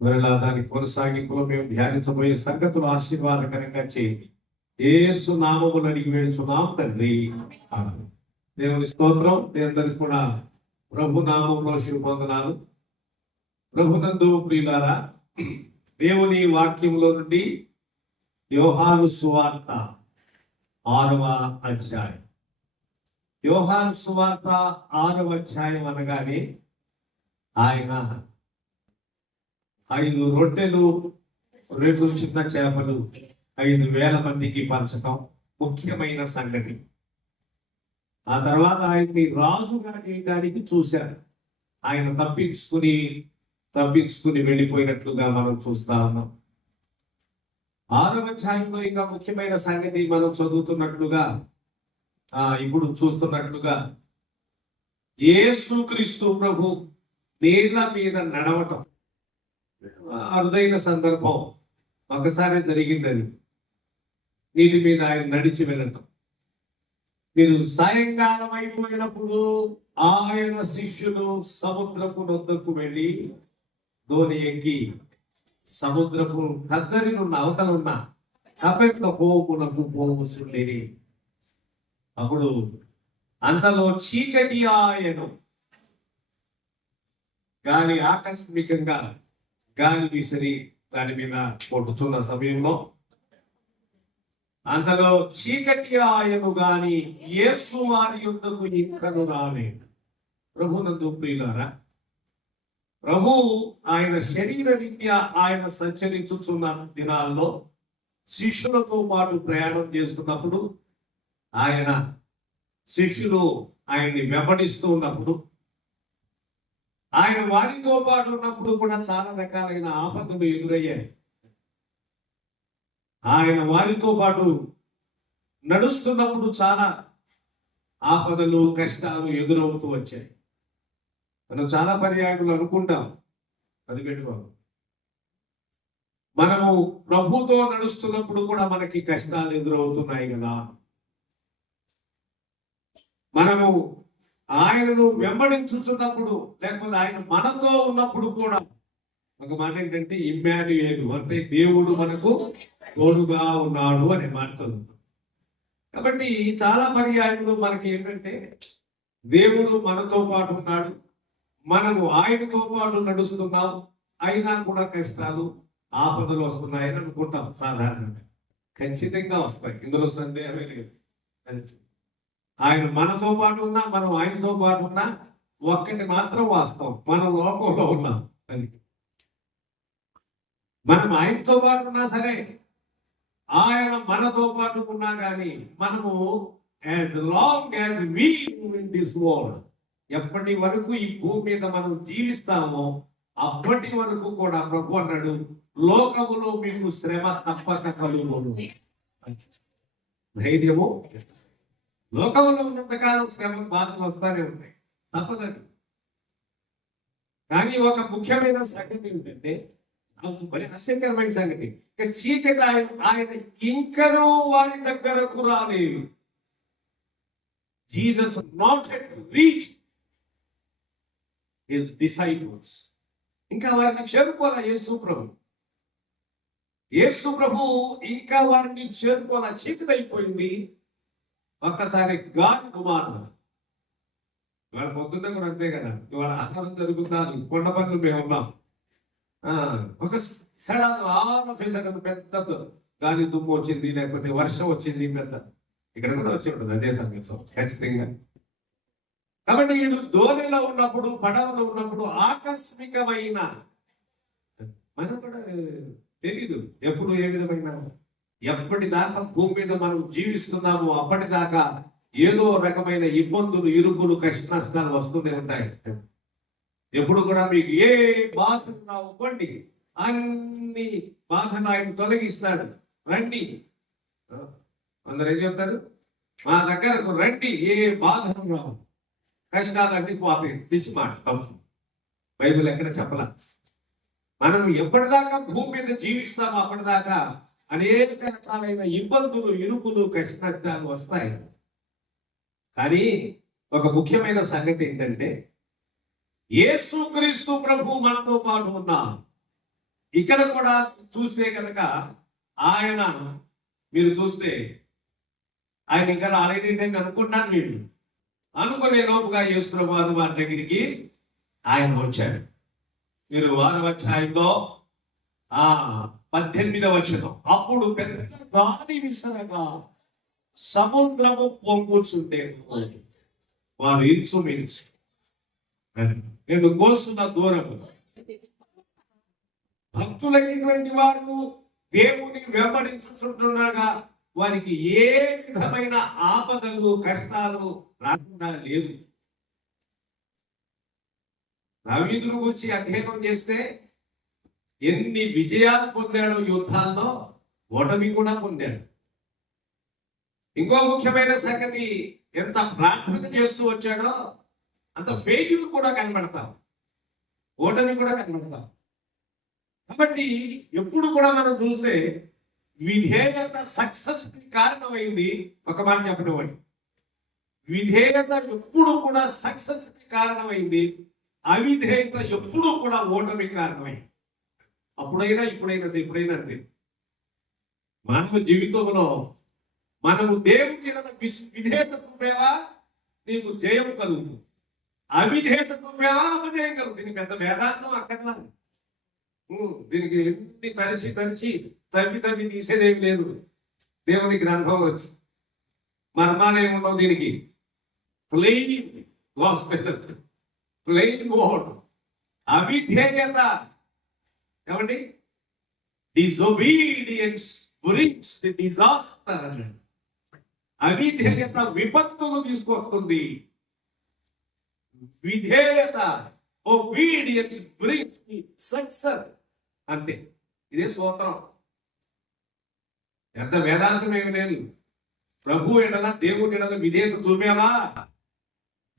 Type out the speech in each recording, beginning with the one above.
మరలా దాని కొనసాగింపులో మేము ధ్యానించబోయే సంగతులు ఆశీర్వాదకరంగా చేయండి. యేసు నామములు అడిగి వేడుచున్నాం తండ్రి, ఆమేన్. దేవుని స్తోత్రం. మీ అందరికి కూడా ప్రభు నామంలో శుభవందనాలు. ప్రభునందు ప్రియులారా, దేవుని వాక్యంలో నుండి యోహాను సువార్త 6వ అధ్యాయం. యోహాను సువార్త 6వ అధ్యాయం అనగానే ఆయన 5 రొట్టెలు 2 చిన్న చేపలు 5,000 మందికి పంచడం ముఖ్యమైన సంగతి. ఆ తర్వాత ఆయన్ని రాజుగా చేయడానికి చూశారు. ఆయన తప్పించుకుని వెళ్ళిపోయినట్లుగా మనం చూస్తా ఉన్నాం. 6వ అధ్యాయంలో ఇంకా ముఖ్యమైన సంగతి మనం చదువుతున్నట్లుగా ఇప్పుడు చూస్తున్నట్లుగా యేసుక్రీస్తు ప్రభు నీళ్ళ మీద నడవటం అరుదైన సందర్భం. ఒకసారి జరిగింది అది. నీటి మీద ఆయన నడిచి వెళ్ళటం. మీరు సాయంకాలం అయిపోయినప్పుడు ఆయన శిష్యులు సముద్రపు నొద్దకు వెళ్ళి దోణి ఎక్కి సముద్రపు కద్దరినున్న అవతలున్న కపెట్ల పోమునకు పోవుచుండిరి. అప్పుడు అంతలో చీకటి ఆయను. గాలి ఆకస్మికంగా గాలి విసిరి దాని మీద కొట్టుచున్న సమయంలో అంతలో చీకటి ఆయను గాని యేసు వారి యుద్ధకు ఇంకను రాలేదు. ప్రభునందు ప్రియులారా, ప్రభు ఆయన శరీర రీత్యా ఆయన సంచరించుచున్న దినాల్లో శిష్యులతో పాటు ప్రయాణం చేస్తున్నప్పుడు ఆయన శిష్యులు ఆయన్ని వెంబడిస్తూ ఉన్నప్పుడు ఆయన వారితో పాటు ఉన్నప్పుడు కూడా చాలా రకాలైన ఆపదలు ఎదురయ్యాయి. ఆయన వారితో పాటు నడుస్తున్నప్పుడు చాలా ఆపదలు కష్టాలు ఎదురవుతూ వచ్చాయి. మనం చాలా పర్యాయములు అనుకుంటాం, అది పెట్టుకోవాలి. మనము ప్రభుతో నడుస్తున్నప్పుడు కూడా మనకి కష్టాలు ఎదురవుతున్నాయి కదా. మనము ఆయనను వెంబడించుతున్నప్పుడు లేకపోతే ఆయన మనతో ఉన్నప్పుడు కూడా ఒక మాట ఏంటంటే ఇమ్మాన్యుయేలు, అంటే దేవుడు మనకు తోడుగా ఉన్నాడు అనే మాట చదువుతాం. కాబట్టి చాలా పర్యాయములు మనకి ఏంటంటే దేవుడు మనతో పాటు ఉన్నాడు, మనము ఆయనతో పాటు నడుస్తున్నాం, అయినా కూడా కష్టాలు ఆపదలు వస్తున్నాయని అనుకుంటాం. సాధారణంగా ఖచ్చితంగా వస్తాయి, ఇందులో సందేహమే లేదు. ఆయన మనతో పాటు ఉన్నా మనం ఆయనతో పాటు ఉన్నా ఒక్కటి మాత్రం వాస్తవం, మనం లోకంలో ఉన్నాం అని. మనం ఆయనతో పాటు ఉన్నా సరే, ఆయన మనతో పాటు ఉన్నా కానీ మనము as long as we in this world, ఎప్పటి వరకు ఈ భూమి మీద మనం జీవిస్తామో అప్పటి వరకు కూడా ప్రభు అన్నాడు, లోకములో మీకు శ్రమ తప్పక కలుగును. ధైర్యము, లోకంలో ఉన్నంతకాలం శ్రమ బాధలు వస్తానే ఉంటాయి, తప్పదండి. కానీ ఒక ముఖ్యమైన సంగతి ఏంటంటే, ఆశ్చర్యకరమైన సంగతి, చీకటి ఆయన ఇంకనూ వారి దగ్గరకు రాలేదు. Jesus not yet reached his disciples. ఇంకా వారిని చేరుకోలే యేసు ప్రభు ఇంకా వారిని చేరుకోలే. చీకటి అయిపోయింది. ఒక్కసారి గాలి దుమారం. ఇవాళ పొద్దున్న కూడా అంతే కదా, ఇవాళ ఆహారం జరుగుతారు, కొండ పనులు మేము ఉన్నాం. ఒక సడన్ పెద్ద గాలి దుమ్ము వచ్చింది, లేకపోతే వర్షం వచ్చింది, పెద్ద ఇక్కడ కూడా వచ్చి ఉంటుంది అదే సమయంలో ఖచ్చితంగా. కాబట్టి వీళ్ళు దోణిలో ఉన్నప్పుడు, పడవలో ఉన్నప్పుడు ఆకస్మికమైన, మనం కూడా తెలీదు ఎప్పుడు ఏ విధమైన, ఎప్పటిదాకా భూమి మీద మనం జీవిస్తున్నాము అప్పటిదాకా ఏదో రకమైన ఇబ్బందులు, ఇరుకులు, కష్ట నష్టాలు వస్తూనే ఉంటాయి. ఎప్పుడు కూడా మీకు ఏ బాధలు రావండి, అన్ని బాధలు ఆయన తొలగిస్తాడు. రండి, అందరు ఏం చెప్తారు, మా దగ్గరకు రండి, ఏ బాధలు రావు, కష్టాలన్నీ పోతాయి. పిచ్చి మాట, బైబిల్ ఎక్కడ చెప్పలా. మనం ఎప్పటిదాకా భూమి మీద జీవిస్తామో అప్పటిదాకా అనేక రకాలైన ఇబ్బందులు, ఇరుకులు, కష్ట నష్టాలు వస్తాయి. కానీ ఒక ముఖ్యమైన సంగతి ఏంటంటే, యేసుక్రీస్తు ప్రభు మనతో పాటు ఉన్నా ఇక్కడ కూడా చూస్తే కనుక ఆయన మీరు చూస్తే ఆయన ఇంకా రాలేదేంటి అని అనుకుంటున్నాను. వీళ్ళు అనుకునే లోపుగా యేసు ప్రభువు వారి దగ్గరికి ఆయన వచ్చాడు. మీరు 6వ అధ్యాయంలో 18వ వచనం, అప్పుడు పెద్ద గాలి విసరగా సముద్రము పొంగుచుంటే వారు ఇన్సుమిన్స్ నేను కోస్తున్న దూరం భక్తులైనటువంటి వారు దేవుని వెంబడించుకుంటుండగా వారికి ఏ విధమైన ఆపదలు కష్టాలు రాకుండా లేదు. దావీదును గురించి అధ్యయనం చేస్తే ఎన్ని విజయాలు పొందాడో యుద్ధాల్లో, ఓటమి కూడా పొందాడు. ఇంకో ముఖ్యమైన సంగతి, ఎంత ప్రార్థన చేస్తూ వచ్చాడో అంత ఫెయిల్యూర్ కూడా కనబడతాం, ఓటమి కూడా కనబడతాం. కాబట్టి ఎప్పుడు కూడా మనం చూస్తే విధేయత సక్సెస్ కి కారణమైంది. ఒక మాట చెప్పడం, విధేయత ఎప్పుడు కూడా సక్సెస్ కి కారణమైంది, అవిధేయత ఎప్పుడు కూడా ఓటమి కారణమైంది. అప్పుడైనా ఇప్పుడైనా అంతే. మానవ జీవితంలో మనము దేవుని విధేయత చూపేవా నీకు జయం కలుగుతుంది, అవిధేయత చూపేవా అపజయం కలుగుతుంది. దీనికి పెద్ద వేదాంతం అక్కర్లా. దీనికి ఎన్ని తరిచి తవ్వి తీసేదేమి లేదు. దేవుని గ్రంథం వచ్చి మర్మాలేమి ఉండవు. దీనికి ప్లెయిన్ గాస్పెల్, ప్లెయిన్ వర్డ్. అవిధేయత ఏమండి, డిసొబీడియన్స్ బ్రింగ్స్ ది డిజాస్టర్ అన్నాడు. అవిధేయత విపత్తును తీసుకొస్తుంది. విధేయత, ఒబీడియన్స్ బ్రింగ్స్ ది సక్సెస్. అంతే, ఇదే సూత్రం. ఎంత వేదాంతం ఏమి లేదు. ప్రభు ఎడల దేవుని ఎడల విధేయత చూపావా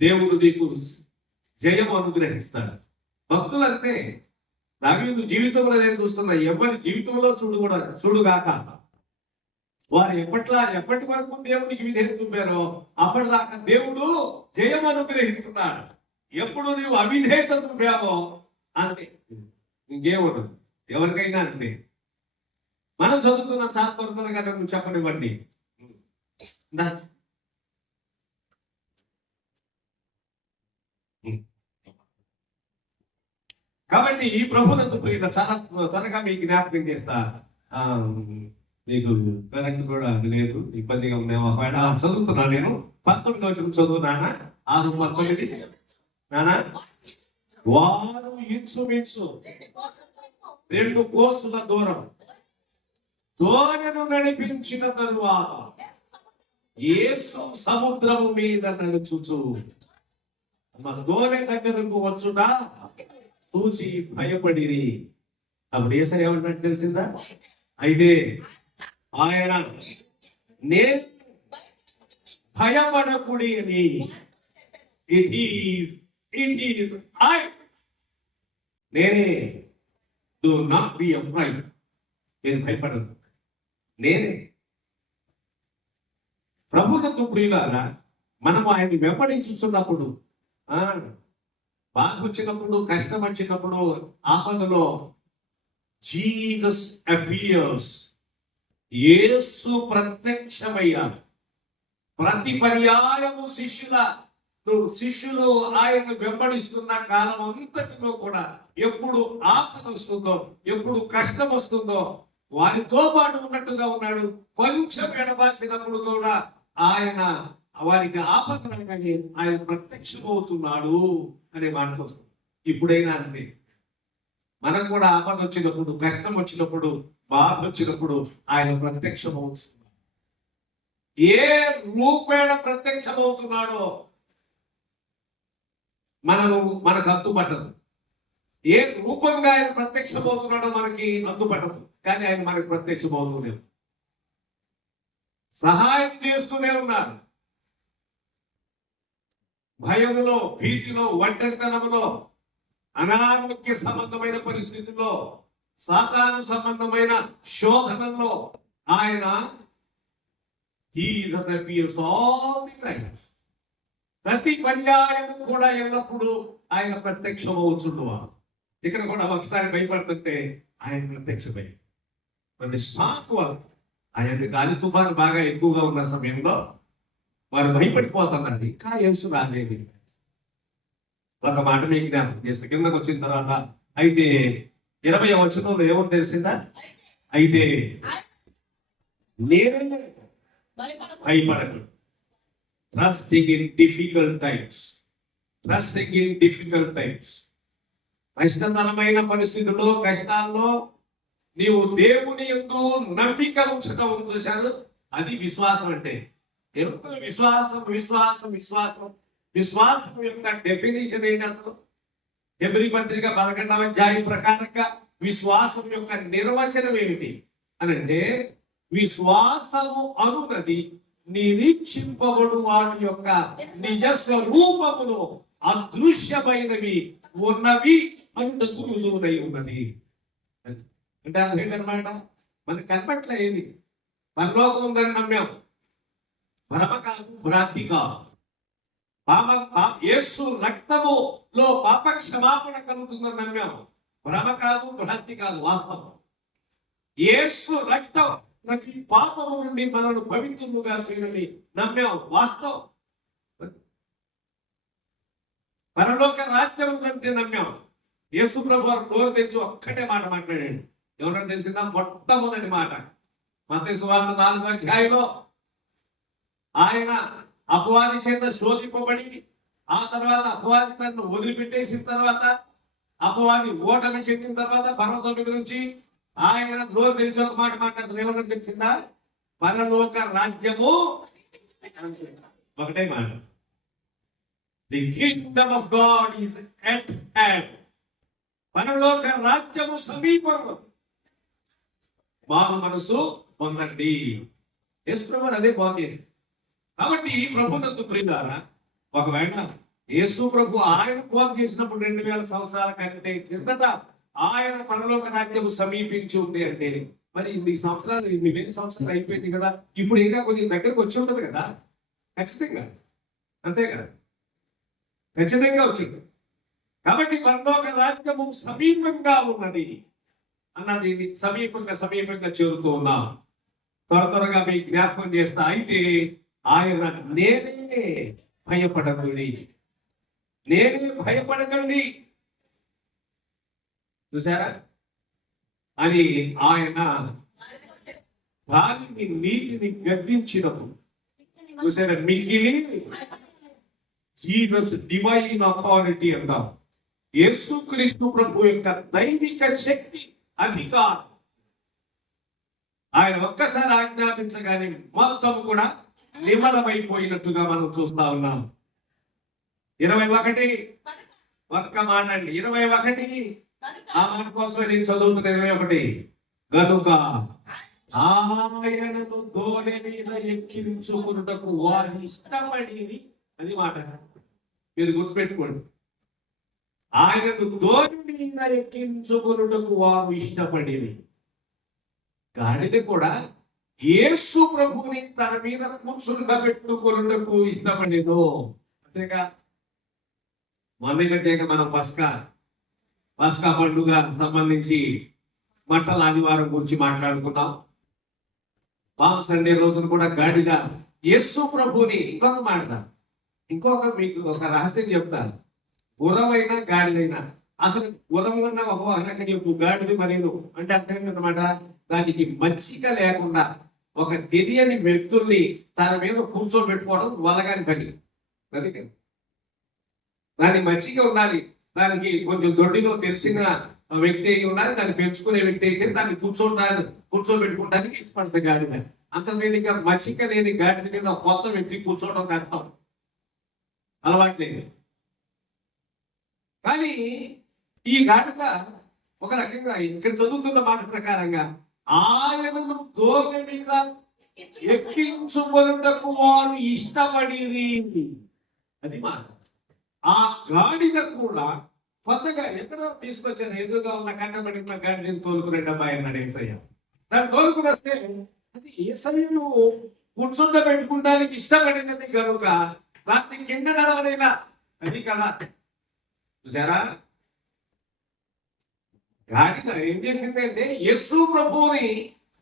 దేవుడు నీకు జయం అనుగ్రహిస్తాడు. భక్తులు అంతే. దావీదు జీవితంలో నేను చూస్తున్నా, ఎవరి జీవితంలో చూడుగాక వారు ఎప్పటి వరకు దేవునికి విధేయత చూపారో అప్పటిదాకా దేవుడు జయం అనుగ్రహిస్తున్నాడు. ఎప్పుడు నువ్వు అవిధేయత చూపావో అంతే, ఇంకేముండదు. ఎవరికైనా అంతే. మనం చదువుతున్న చాలా కదా, నువ్వు చెప్పనివ్వండి. కాబట్టి ఈ ప్రభునందు ప్రియుల చాలా త్వరగా మీకు జ్ఞాపకం చేస్తా. నీకు కరెంట్ కూడా లేదు, ఇబ్బందిగా ఉందేమో. చదువుతున్నా నేను 19వ వచనం చదువు నాన్న. 6:19 నాన్న. వారు ఇంచుమించు 2 కోసుల దూరం దోణను నడిపించిన తరువాత యేసు సముద్రము మీద నడుచుచు దోణి దగ్గరకు వచ్చుట చూసి భయపడిరి. అప్పుడు ఏసరి ఏమంటాడు తెలిసిందా? అయితే ఆయన నేను భయపడకుడి అని, ఇట్ ఈస్ ఐ, నేనే, డు నాట్ బి అఫ్రైడ్. నేను భయపడను, నేనే. ప్రభుత్వ ప్రియులారా, మనం ఆయన్ని వెంబడించుతున్నప్పుడు, బాధ వచ్చినప్పుడు, కష్టం వచ్చినప్పుడు, ఆపదలో జీసస్ అపియర్స్, యేసు ప్రత్యక్షమయ్యారు. ప్రతి పర్యాయము శిష్యులు ఆయన వెంబడిస్తున్న కాలం అంతటిలో కూడా ఎప్పుడు ఆపద వస్తుందో, ఎప్పుడు కష్టం వస్తుందో వారితో పాటు ఉన్నట్టుగా ఉన్నాడు. కొంచెం ఎడబాసినప్పుడు కూడా ఆయన వారికి ఆపద ఆయన ప్రత్యక్షమవుతున్నాడు అనే మాట వస్తుంది. ఇప్పుడైనా అంతే. మనం కూడా ఆపద వచ్చినప్పుడు, కష్టం వచ్చినప్పుడు, బాధ వచ్చినప్పుడు ఆయన ప్రత్యక్షమవుతున్నాడు. ఏ రూపేణ ప్రత్యక్షమవుతున్నాడో మనకు అంతుపట్టదు. ఏ రూపంగా ఆయన ప్రత్యక్షమవుతున్నాడో మనకి అంతుపట్టదు. కానీ ఆయన మనకు ప్రత్యక్షమవుతూనే సహాయం చేస్తూనే ఉన్నారు. భయములో, భీతిలో, ఒంటరితనములో, అనారోగ్య సంబంధమైన పరిస్థితుల్లో, సాతాను సంబంధమైన శోధనల్లో ఆయన ప్రతి పర్యాయము కూడా ఎల్లప్పుడూ ఆయన ప్రత్యక్షమవుతున్నవాడు. ఇక్కడ కూడా ఒకసారి భయపడుతుంటే ఆయన ప్రత్యక్షమై మరి షాక్ వాళ్ళు. ఆయన గాలి తుఫాను బాగా ఎక్కువగా ఉన్న సమయంలో వారు భయపడిపోతున్నారు, ఇంకా యేసు రాలేదు. ఒక మాట మీకు జ్ఞాపకం చేస్తే కిందకు వచ్చిన తర్వాత అయితే 20వ వచనంలో ఏమని తెలిసిందా? అయితే నేనే భయపడకు. Trusting in difficult times, trusting in difficult times. కష్టతరమైన పరిస్థితుల్లో, కష్టాల్లో నీవు దేవుని యందు నమ్మిక ఉంచటం చూశారు. అది విశ్వాసం అంటే. ఎప్పుడు విశ్వాసం విశ్వాసం విశ్వాసం విశ్వాసం యొక్క డెఫినేషన్ ఏంటి అసలు? హెబ్రీ పత్రిక 11వ అధ్యాయం ప్రకారంగా విశ్వాసం యొక్క నిర్వచనం ఏమిటి అని అంటే, విశ్వాసము అనున్నది నిరీక్షింపబడు వాడి యొక్క నిజ స్వరూపమును అదృశ్యమైనవి ఉన్నవి అంతకు రుజువునై ఉన్నది. అంటే అది ఏంటన్నమాట? మనకు కనపట్ల ఏది? పరలోకం ఉందని నమ్మాం, భ్రమ కాదు, భ్రాంతి కాదు. యేసు రక్తములో పాప క్షమాపణ కలుగుతుందని నమ్మాం, భ్రమ కాదు, భ్రాంతి కాదు, వాస్తవం. యేసు రక్తం ప్రతి పాపము నుండి మనల్ని పవిత్రులుగా చేయని నమ్మాం, వాస్తవం. పరలోక రాజ్యం ఉందంటే నమ్మాం. యేసు ప్రభు వారు నోరు తెచ్చి ఒక్కటే మాట మాట్లాడాడు. ఎవరైనా తెలిసిందా? మొట్టమొదటి మాట మత్తయి సువార్త 4వ అధ్యాయంలో ఆయన అపవాది చేత శోధింపబడి, ఆ తర్వాత అపవాది తనను వదిలిపెట్టేసిన తర్వాత, అపవాది ఓటమి చెందిన తర్వాత పర్వతం మీద నుంచి ఆయన నోరు తెలిసి ఒక మాట మాట్లాడుతున్నారు. ఏమన్నా తెలిసిందా? పరలోక రాజ్యము. ఒకటే మాట, the Kingdom of God is at hand. పరలోక రాజ్యము సమీపంలో, మారు మనసు పొందండి. యేసు ప్రభు అదే బాగు చేసి. కాబట్టి ప్రభునందు ప్రియులారా, ఒకవేళ యేసు ప్రభు ఆయన బోధ చేసినప్పుడు 2000 సంవత్సరాల కంటే కిందట ఆయన పరలోక రాజ్యము సమీపించి ఉంది అంటే, మరి ఇన్ని సంవత్సరాలు, 2000 సంవత్సరాలు అయిపోయింది కదా, ఇప్పుడు ఇంకా కొంచెం దగ్గరకు వచ్చి ఉంటుంది కదా, ఖచ్చితంగా. అంతే కదా, ఖచ్చితంగా వచ్చింది. కాబట్టి పరలోక రాజ్యము సమీపంగా ఉన్నది అన్నది సమీపంగా చేరుతూ ఉన్నాం. త్వరగా మీకు జ్ఞాపకం చేస్తా. అయితే ఆయన నేనే భయపడకండి, నేనే భయపడకండి, చూసారా అని ఆయన దానిని నీటిని గద్దించినప్పుడు చూసారా, మిక్కిలి జీసస్ డివైన్ అథారిటీ అంటాం. యేసుక్రీస్తు ప్రభు యొక్క దైవిక శక్తి, అధికారం. ఆయన ఒక్కసారి ఆజ్ఞాపించగానే మొత్తం కూడా నిమలమైపోయినట్టుగా మనం చూస్తా ఉన్నాం. 21 ఒక్క మాట అండి, 21 ఆ మాట కోసం నేను చదువుతున్న 21. గనుక ఆయనను దోణి మీద ఎక్కించుకున్నటకు వారి ఇష్టపడి, అది మాట మీరు గుర్తుపెట్టుకోండి. ఆయనను దోణి మీద ఎక్కించుకున్నటకు వారు ఇష్టపడేది. గాడిద కూడా యేసు ప్రభుని తన మీద కూర్చుండబెట్టుకున్నటకు ఇష్టపడేను. అంతేగా, మొన్న మనం పస్కా పండుగ సంబంధించి మట్టల ఆదివారం గురించి మాట్లాడుకున్నాం. పామ్ సండే రోజున కూడా గాడిద యేసు ప్రభుని. ఇంకొక మీకు ఒక రహస్యం చెప్తాను. గుర్రమైనా గాడిదైనా, అసలు గుర్రం కన్నా ఒక రకంగా చెప్పు, గాడిద మరేను అంటే అర్థం అన్నమాట. దానికి మచ్చిక లేకుండా ఒక తెలియని వ్యక్తుల్ని తన మీద కూర్చోబెట్టుకోవడం వలగాని పని. దానికి మచ్చిక ఉండాలి, దానికి కొంచెం దొడ్డిలో తెలిసిన వ్యక్తి అయి ఉండాలి, దాన్ని పెంచుకునే వ్యక్తి అయితే దాన్ని కూర్చోబెట్టుకోవడానికి ఇష్టపడుతుంది గాడిద. అంతకుమీద ఇంకా మచ్చిక లేని గాడిద మీద కొత్త వ్యక్తి కూర్చోవడం కష్టం, అలవాట్లేదు. కానీ ఈ గాడిద ఒక రకంగా ఇక్కడ చదువుతున్న మాట ప్రకారంగా ఆయనను దోణి మీద ఎక్కించుకొనుటకు వారు ఇష్టపడిరి. అది మాట. ఆ గాడిద కూడా కొత్తగా ఎక్కడో తీసుకొచ్చారు. ఎదురుగా ఉన్న కట్టబడి ఉన్న గాడిదని తోలుకునే డబ్బాయి అన్నాడు యేసయ్య. దాన్ని తోలుకుని వస్తే అది యేసయ్యను కూర్చుండబెట్టుకోవడానికి ఇష్టపడినది కనుక దాన్ని కింద నడవలేనా, అది కదా. చూసారా, గాడిద ఏం చేసిందంటే యేసు ప్రభువుని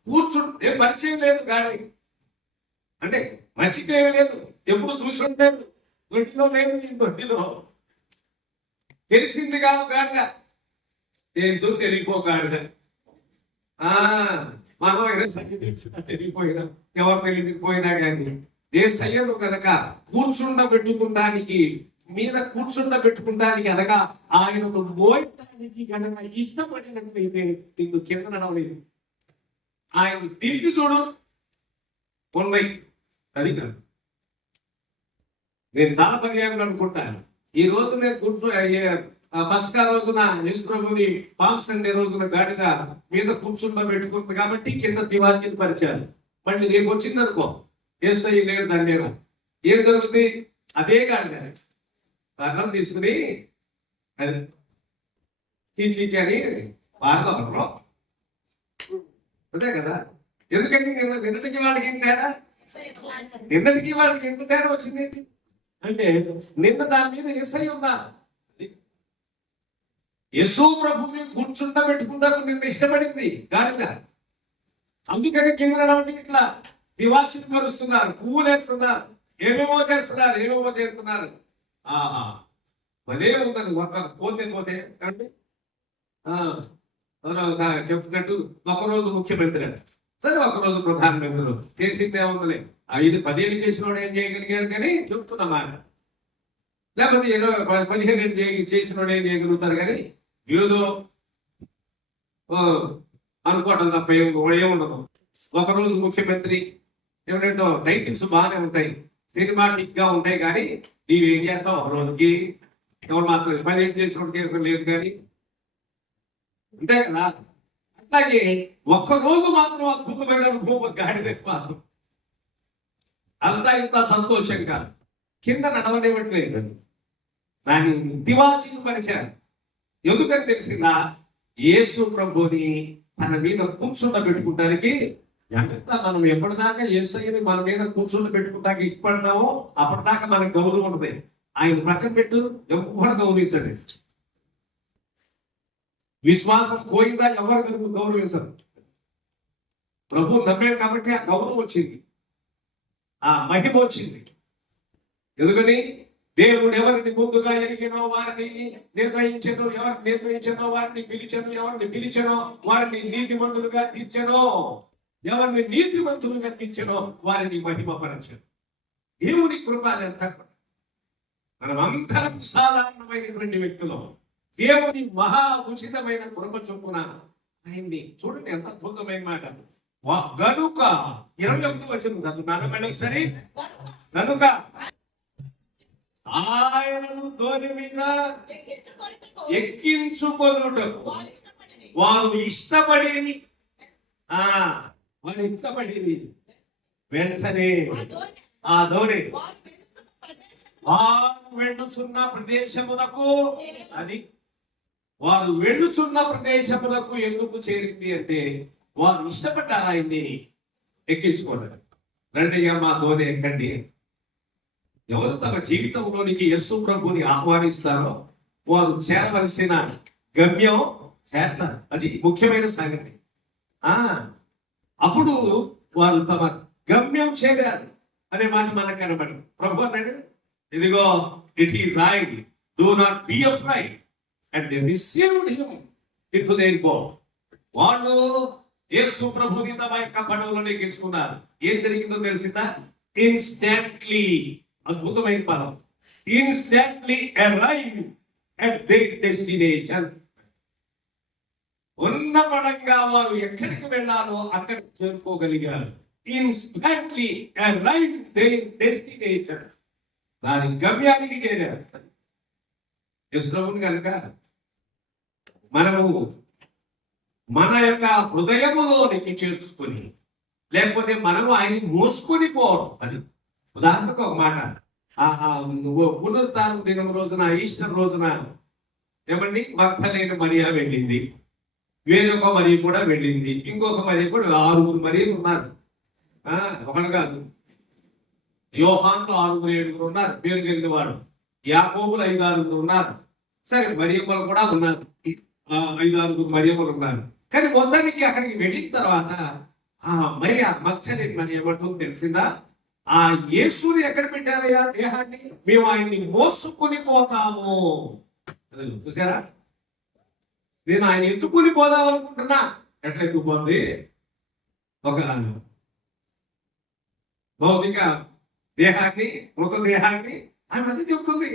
కూర్చుంటే పరిచయం లేదు గాడి అంటే మర్చిపోయే లేదు, ఎప్పుడు చూసి ఉంటాడు, దొడ్డిలో లేదు, ఈ దొడ్డిలో తెలిసింది కాదు గాడిద, తెలుసు తెలియపో గాడిద. మనం తెలియపోయినా ఎవరు తెలియకపోయినా కానీ యేసయ్యను కనుక కూర్చుండబెట్టుకుంటానికి మీద కూర్చుండబెట్టుకుంటానికి అనగా ఆయనను మోయటానికి కనుక ఇష్టపడినట్లయితే నీకు కింద నడవలేదు. ఆయన తిరిగి చూడు ఉన్నాయి, అది కాదు. నేను చాలా పర్యాయం అనుకుంటాను. ఈ రోజు నేను పస్కా రోజున యేసు ప్రభుని పామ్ సండే రోజున గాడిద మీద కూర్చుండబెట్టుకుంది కాబట్టి కింద తివాచీని పరిచారు. మళ్ళీ రేపు వచ్చింది అనుకో, యేసయ్య లేడు దాని మీద, ఏం జరుగుతుంది? అదే గాడిద అన్నం తీసుకుని అది చీచీ అని బాధపడరు అంతే కదా. ఎందుకంటే నిన్నటికి వాళ్ళకి ఏం తేడా, నిన్నటికి వాళ్ళకి ఎంత తేడా వచ్చింది అంటే నిన్న దాని మీద యేసయ్య ఉన్నా యేసు ప్రభుని కూర్చుండబెట్టుకుంటాకు నిన్ను ఇష్టపడింది గాడిద. అందుకని కింద ఇట్లా దివాచిని పరుస్తున్నారు, పువ్వులు వేస్తున్నారు, ఏమేమో చేస్తున్నారు. భలే ఉందని ఒక పోతే అంటే చెప్పినట్టు ఒకరోజు ముఖ్యమంత్రి అంట, సరే ఒకరోజు ప్రధానమంత్రి చేసింది ఏముందలే, 5-10 చేసిన వాడు ఏం చేయగలిగాడు కానీ చెప్తున్నమాట, లేకపోతే 15 చేసిన వాడు ఏం చేయగలుగుతారు కానీ ఏదో అనుకోవటం తప్ప ఏముండదు. ఒకరోజు ముఖ్యమంత్రి ఏమిటో టైటిల్స్ బాగానే ఉంటాయి, సినిమాటిక్ గా ఉంటాయి, కానీ నీవేం చేస్తావు ఒక రోజుకి ఎవరు మాత్రం 15 చేసిన కేసు లేదు కానీ అంతే కదా. అట్లాగే ఒక్కరోజు మాత్రం అద్భుతమైన అనుభవం గాడిద మాత్రం అంతా ఇంత సంతోషంగా కింద నడవనివ్వట్లేదు, దాన్ని దివాచీలు పరిచారు. ఎందుకని తెలిసిందా? యేసు ప్రభుని తన మీద కూర్చుండబెట్టుకుంటానికి ఎంత మనం ఎప్పటిదాకా యేసయ్యని మన మీద కూర్చుండబెట్టుకుంటానికి ఇష్టపడతామో అప్పటిదాకా మనకు గౌరవం ఉంటుంది. ఆయన ప్రక్కన పెట్టు, ఎవరు గౌరవించండి. విశ్వాసం పోయిందా ఎవరు గౌరవించరు. ప్రభు నమ్మాడు కాబట్టి ఆ గౌరవం వచ్చింది, ఆ మహిమ వచ్చింది. ఎందుకని దేవుడు ఎవరిని ముందుగా ఎరిగినో వారిని నిర్ణయించను, ఎవరిని నిర్ణయించనో వారిని పిలిచను, ఎవరిని పిలిచనో వారిని నీతిమంతులుగా తీర్చనో, ఎవరిని నీతిమంతులుగా తీర్చనో వారిని మహిమపరచను. దేవుని కృప ఎంత. మనం అందరం సాధారణమైనటువంటి వ్యక్తులు, దేవుని మహా ఉచితమైన కృప చొప్పున ఆయన్ని చూడండి ఎంత అద్భుతమైన మాట. గనుక 21 వచనం చదువుతాను మళ్ళీ ఒకసారి. గనుక ఆయనను దోణి మీద ఎక్కించుకొనుటకు వారు ఇష్టపడేది వెంటనే ఆ దోణి వారు వెళ్ళుచున్న ప్రదేశమునకు, అది వారు వెళ్ళుచున్న ప్రదేశమునకు ఎందుకు చేరింది అంటే వారు ఇష్టపడ్డారు ఆయన్ని ఎక్కించుకోవడం. రండయ్య మా దోణి ఎక్కండి. ఎవరు తమ జీవితంలోనికి యేసు ప్రభుని ఆహ్వానిస్తారో వారు చేరవలసిన గమ్యం చేస్తారు. అది ముఖ్యమైన సంగతి. అప్పుడు వారు తమ గమ్యం చేరారు అనే మాట మనకు కనబడదు. ప్రభు అన్నాడు, ఇదిగో it is I, do not be afraid, and they received him into their boat. వాళ్ళు యేసు ప్రభుని తమ యొక్క పడవలో ఎక్కించుకున్నారు. ఏం జరిగిందో తెలిసిందా? ఇన్స్టాంట్లీ, అద్భుతమైన పదం, instantly arrive at their destination. ఉన్న పడంగా వారు ఎక్కడికి వెళ్ళాలో అక్కడికి చేరుకోగలిగారు. ఇన్స్టాంట్లీ అరైవ్ దేర్ డెస్టినేషన్, దాని గమ్యానికి చేరారు. యేసు ప్రభుని కనుక మనము మన యొక్క హృదయములోనికి చేర్చుకొని, లేకపోతే మనము ఆయన మోసుకొని పోవడం. అది ఉదాహరణకు ఒక మాట, పునరుత్థాన దినం రోజున, ఈస్టర్ రోజున ఏమండి మగ్దలేని మరియా వెళ్ళింది, వేరొక మరి కూడా వెళ్ళింది, ఇంకొక మరి కూడా 6 మరియలు ఉన్నారు. ఒకరు కాదు, యోహాన్లో 6-7 ఉన్నారు పేరు కలిగిన వాడు, యాకోబులు 5-6 ఉన్నారు. సరే మరియమ్మలు కూడా ఉన్నారు. 5-6 మరియమ్మలు ఉన్నారు. కానీ మొత్తానికి అక్కడికి వెళ్ళిన తర్వాత మరియ మగ్దలేని మరియ ఏమంటుందో తెలిసిందా? ఆ యేసుని ఎక్కడ పెట్టారయ్యా దేహాన్ని? మేము ఆయన్ని మోసుకుని పోతాము. చూసారా? నేను ఆయన ఎత్తుకుని పోదాం అనుకుంటున్నా. ఎట్లా ఎత్తుకుపోద్ది? ఒక భౌతిక దేహాన్ని, మృతదేహాన్ని ఆయన అది చెప్తుంది.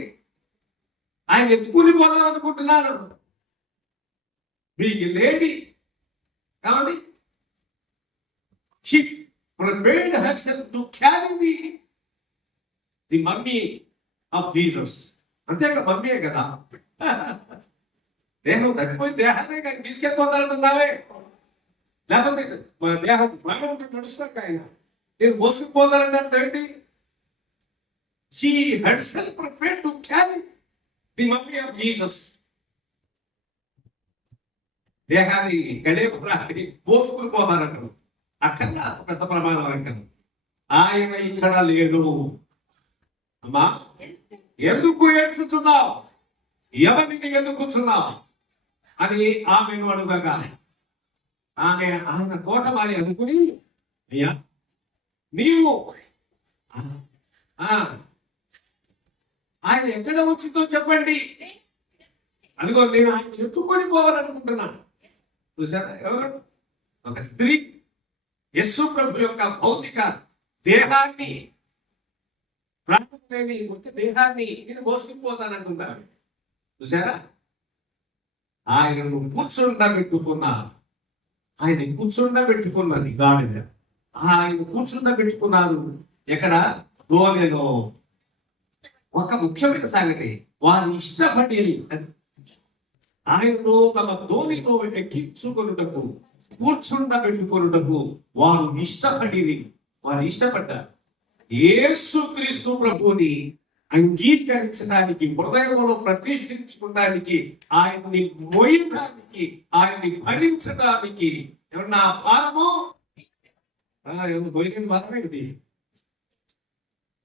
ఆయన ఎత్తుకుని పోదాం అనుకుంటున్నాను. మీకు లేడీ కాబట్టి she prepared herself to carry the mummy of Jesus. అంతేగా మమ్మీయే కదా. దేహం తగ్గిపోయి దేహాన్ని తీసుకెళ్ళిపోతానంటున్నావే. లేకపోతే దేహం ప్రాణం నడుస్తాక ఆయన నేను మోసుకుపోతానంటే ఏంటి? She herself prepared to carry the mummy of Jesus. దేహాన్ని గడేపురాన్ని మోసుకుని పోతారంటారు. అక్కడ పెద్ద ప్రమాదం అక్కడ. ఆయన ఇక్కడ లేడు. అమ్మా ఎందుకు ఏడ్చుతున్నావు? ఎవరిని ఎందుకున్నావు అని ఆమెను అడుగగా ఆయన తోటమాలి అనుకుని, అయ్యా నీవు ఆయన ఎక్కడ వచ్చిందో చెప్పండి. అదిగో నేను ఆయన ఎత్తుకొని పోవాలనుకుంటున్నాను. చూసారా? ఎవరు? ఒక స్త్రీ యేసు ప్రభు యొక్క భౌతిక దేహాన్ని, ప్రాణం లేని దేహాన్ని నేను మోసుకుపోతానంటున్నాను. చూసారా? ఆయనను కూర్చుండబెట్టుకున్నారు. ఆయన కూర్చుండబెట్టుకున్నది గాడిద. ఆయన కూర్చుండబెట్టుకున్నారు ఎక్కడ? దోణిలో. ఒక ముఖ్యమైన సంగతి, వారు ఇష్టపడి ఆయనను తమ దోణిలో ఎక్కించుకొనుటకు, కూర్చుండబెట్టుకొనుటకు వారు ఇష్టపడి, వారు ఇష్టపడ్డారు. యేసుక్రీస్తు ప్రభుని అంగీకరించడానికి, హృదయంలో ప్రతిష్ఠించుకోవడానికి, ఆయన్ని మోయడానికి, ఆయన్ని భరించడానికి ఏమన్నా భారము పోయిన భారమేంటి?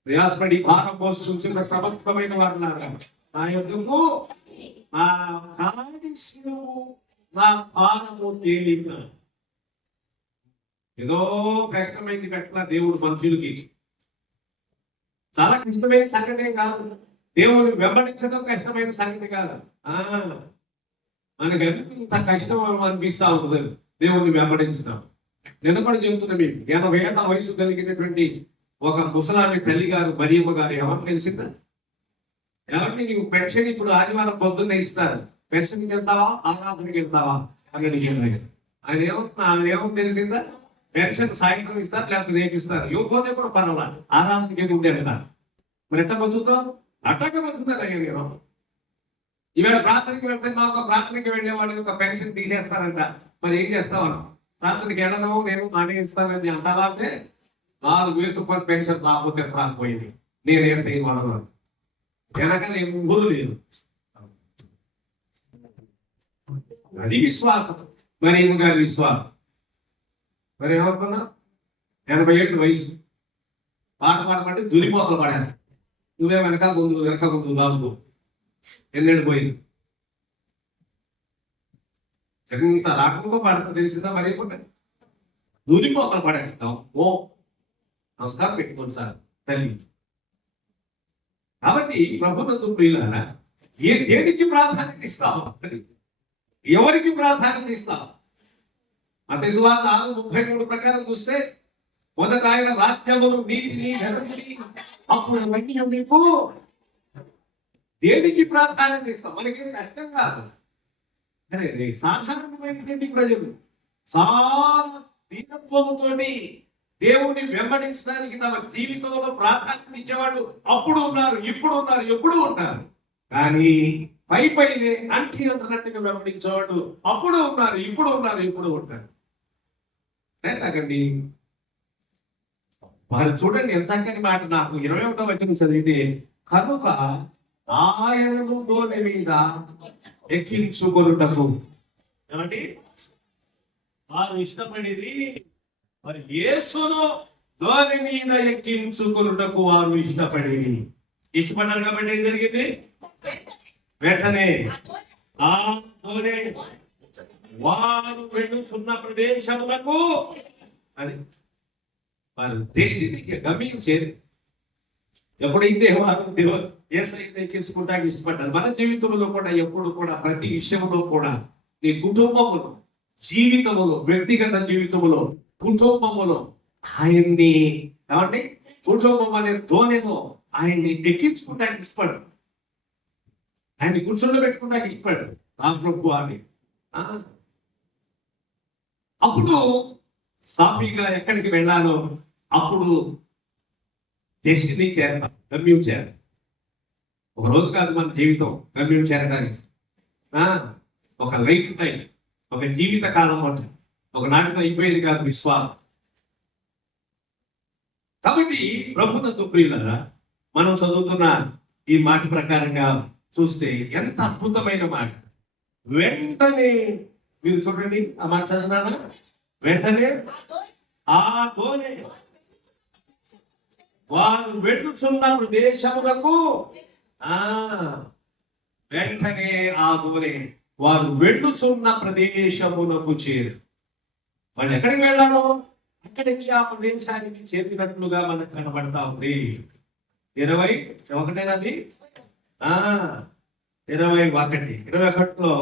ప్రయాసపడి భారం పోషించిన సమస్తమైన వారు నా యొద్దకు నా భారము తేలిక. ఏదో కష్టమైంది పెట్టిన దేవుడు మనుషులకి. చాలా కష్టమైన సంగతి కాదు. దేవుని వెంబడించడం కష్టమైన సంగతి కాదు. మనకు ఎంత కష్టం అనిపిస్తా ఉంటుంది దేవుణ్ణి వెంబడించడం. నిలబడి చెబుతున్నా మీకు, 80 ఏళ్ల వయసు కలిగినటువంటి ఒక ముసలామి తల్లి గారు, మరియమ్మ గారు, ఎవరికి తెలిసిందా? ఎవరికి నీకు పెన్షన్ ఇప్పుడు ఆదివారం పొద్దున్నే ఇస్తారు, పెన్షన్కి వెళ్తావా ఆరాధనకి వెళ్తావా అని అడిగారు. ఆయన ఏమని తెలిసిందా? పెన్షన్ సాయంత్రం ఇస్తారు, లేకపోతే రేపు ఇస్తారు. ఇవ్వకపోతే కూడా పర్వాలా, ఆరాధనకి ముందే వెళ్తారు. మరి ఎట్లా బతుకుతావు? అట్టగా బతుకుతారు. అయ్యో ఈవేళ ప్రార్థనకి వెళ్తే మాకు ప్రార్థనకి వెళ్ళే వాడికి ఒక పెన్షన్ తీసేస్తారంట. మరి ఏం చేస్తావు? ప్రార్థనకి వెళ్ళను నేను మానేస్తానని అంటావా? అంటే 4,000 రూపాయలు పెన్షన్ రాకపోతే రాకపోయింది, నేను వేస్తే మనం వెనకాల ఊరు లేదు. అది విశ్వాసం. మరి గారి విశ్వాసం. మరి ఏమనుకున్నా 80 ఏళ్ళ వయసు, పాట పాడమంటే దురిపోతలు పడేస్తా. నువ్వే వెనక ముందు బాబు ఎన్నెళ్ళు పోయింది. ఎంత రాకంగా పాడతా తెలిసిందా? మరి దురిపోతలు పడేస్తాం. ఓ నమస్కారం పెట్టుకోండి సార్ తల్లి. కాబట్టి ప్రభుత్వ ప్రియులారా, దేనికి ప్రాధాన్యత ఇస్తావు? ఎవరికి ప్రాధాన్యత ఇస్తావు? మత్తయి సువార్త 6:33 ప్రకారం చూస్తే, మొదట ఆయన రాజ్యమును నీతిని వెతకండి, అప్పుడు మీకు దేనికి ప్రాధాన్యత ఇస్తాం? మనకేం కష్టం కాదు. సాధారణమైనటువంటి ప్రజలు చాలా దీనత్వముతో దేవుణ్ణి వెంబడించడానికి తమ జీవితంలో ప్రాధాన్యత ఇచ్చేవాళ్ళు అప్పుడు ఉన్నారు, ఇప్పుడు ఉన్నారు, ఎప్పుడు ఉంటారు. కానీ పైనే అంటి అంటున్నట్టుగా వెంబడించేవాళ్ళు అప్పుడు ఉన్నారు, ఇప్పుడు ఉన్నారు, ఎప్పుడు ఉంటారు. అండి వారు చూడండి ఎంత చక్కని మాట. నాకు 21వ వచనం చదివితే, కనుక ఆయనను దోణి మీద ఎక్కించుకొనుటకు, ఏమండి వారు ఇష్టపడేది మరి యేసును దోణి మీద ఎక్కించుకొనుటకు వారు ఇష్టపడేది. ఇష్టపడ్డారు కాబట్టి ఏం జరిగింది? వెంటనే ఆ దోనె వారు వెళుతున్న ప్రదేశములకు అది వారు దేశానికి గమ్యం చేరు. ఎప్పుడైతే వారు యేసయ్యను ఎక్కించుకుంటానికి ఇష్టపడ్డారు. మన జీవితంలో కూడా ఎప్పుడు కూడా ప్రతి విషయంలో కూడా నీ కుటుంబములో, జీవితంలో, వ్యక్తిగత జీవితంలో, కుటుంబములో ఆయన్ని ఏమండి కుటుంబం అనే ధోనిలో ఆయన్ని ఎక్కించుకుంటానికి ఇష్టపడు, ఆయన్ని కూర్చొని పెట్టుకుంటానికి ఇష్టపడు నా ప్రభు అని. అప్పుడు సాఫీగా ఎక్కడికి వెళ్ళాలో అప్పుడు డెస్టినీ చేరతాం, గమ్యం చేరతాం. ఒక రోజు కాదు మన జీవితం గమ్యం చేరడానికి, ఒక లైఫ్ టైం, ఒక జీవిత కాలం అంటే ఒకనాటితో అయిపోయేది కాదు విశ్వాసం. కాబట్టి ప్రభునందు ప్రియులారా, మనం చదువుతున్న ఈ మాట ప్రకారంగా చూస్తే ఎంత అద్భుతమైన మాట. వెంటనే మీరు చూడండి, ఆ మాట చదివినారా? వెంటనే ఆ దోనె వారు వెళ్ళుచున్న ప్రదేశములకు వెంటనే ఆ దోనె వారు వెళ్ళుచున్న ప్రదేశములకు చేరు. వాళ్ళు ఎక్కడికి వెళ్ళాలో అక్కడికి ఆ ప్రదేశానికి చేరినట్లుగా మనకు కనబడతా ఉంది. 21 21లో